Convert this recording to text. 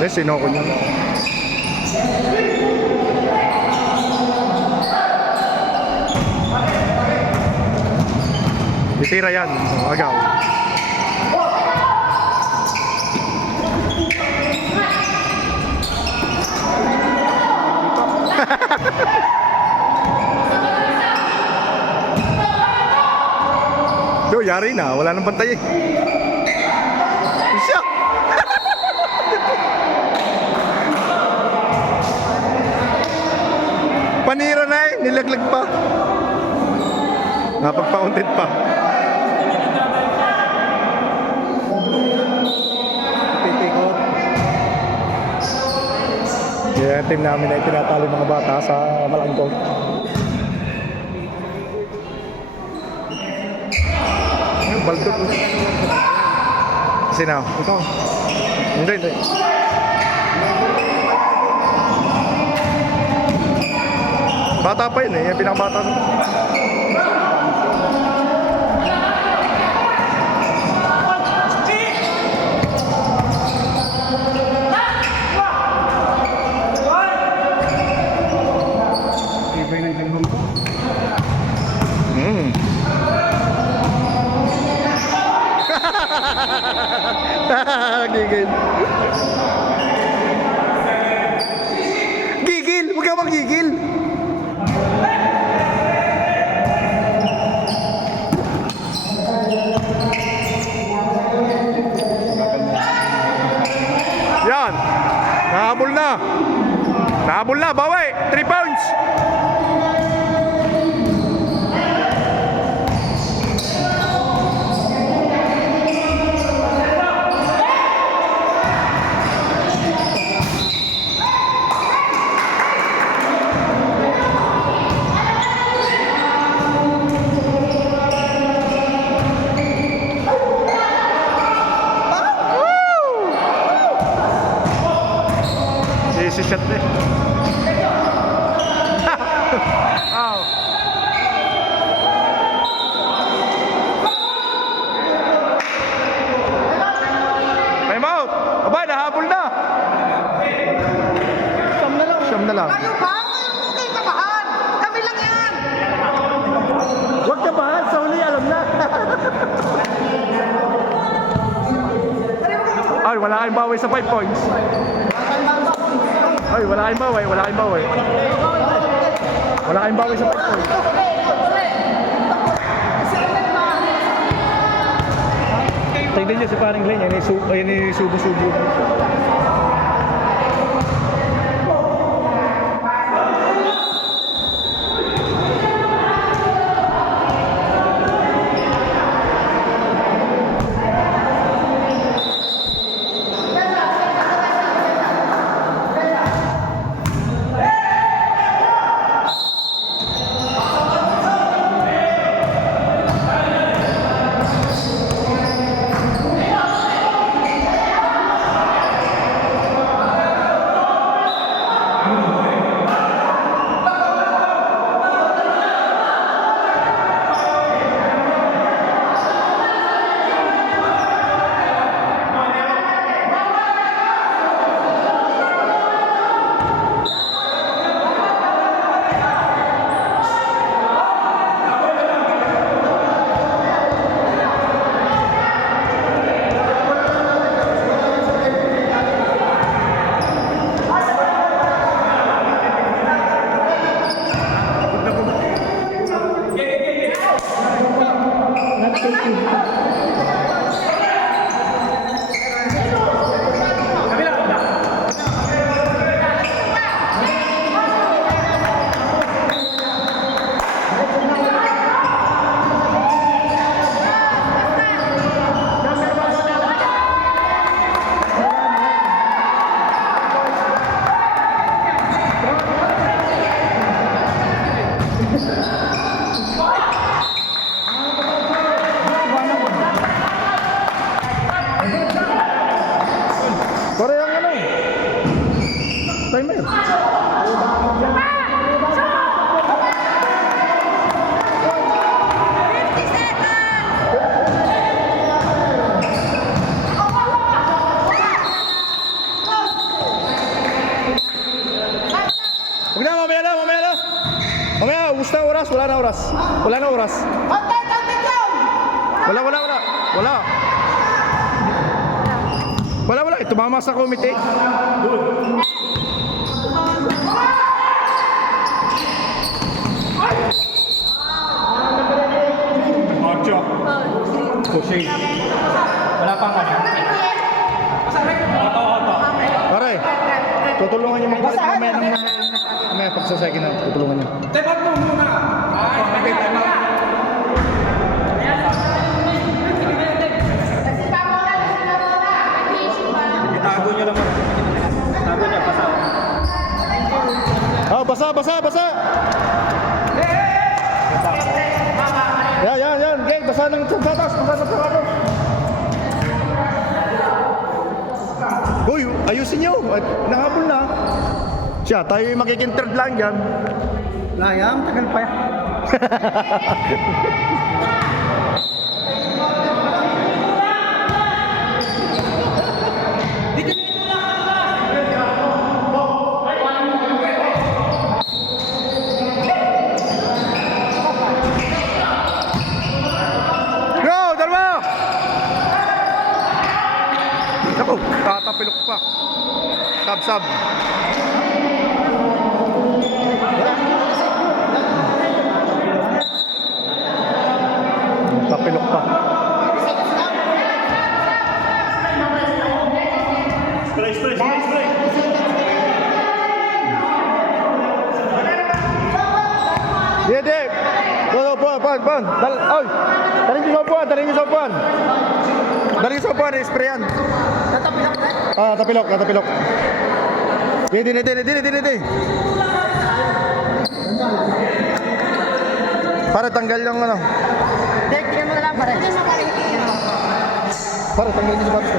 Hindi, sinoko niya. Itira yan, agaw. Do, yari na, wala nang bantay eh. Siya. Panira na eh, nilaglag pa. Napagpauntit pa. Titikot. Yan, team namin ay tinatalo mga bata sa Malangkong. Balto po. Sino? Ito. Hindi. Bata pa yun eh. Yung pinakabata. Gigil. Gigil! Huwag ka mag-gigil! Yan! Nahabol na! Nahabol na! Bawi! 3 pounds! Shot eh. Oh. Time out. Aba, nahabol na. Siyam na lang. Siyam na lang. Kayo ba? Huwag kayong kabahan. Kami lang yan. Huwag kabahan. Sa huli, alam na. Ay, wala kayong bawi sa 5 points. Ay, wala kayong bawi, wala kayong bawi. Wala kayong bawi sa 5 points. Tignan niyo si paring Glenn, yan yung subo-subo. oras, wala na oras. Wala na oras. Konti yun! Wala. Wala. Tumama sa komite. Ocho. Pushing. Wala pang ano. Oto. Pare, tutulungan niyo mga palit mamaya ng mamaya pag sa second na tutulungan niyo. Tebak mo muna. Ay, nakita mo. Itago nyo naman. Itago niya, basa. Ah, basa. Yan. Okay, basa ng sapatos. Uy, ayusin niyo. At nahabol na. Siya, tayo yung makikinthird lang dyan. Layang, tagal pa yan. Go, dalawa! Ako, tatapilok pa. Sab. Tapilok pa. Dede. Go, puan. Oy. Tarin yung sopuan. Dali sa upuan, sprayan. Tatapilok na. Ah, tapilok. Dede. Para tanggal yung ano. Dek, yan mo na lang pare. Para tanggal yung sapatos ko.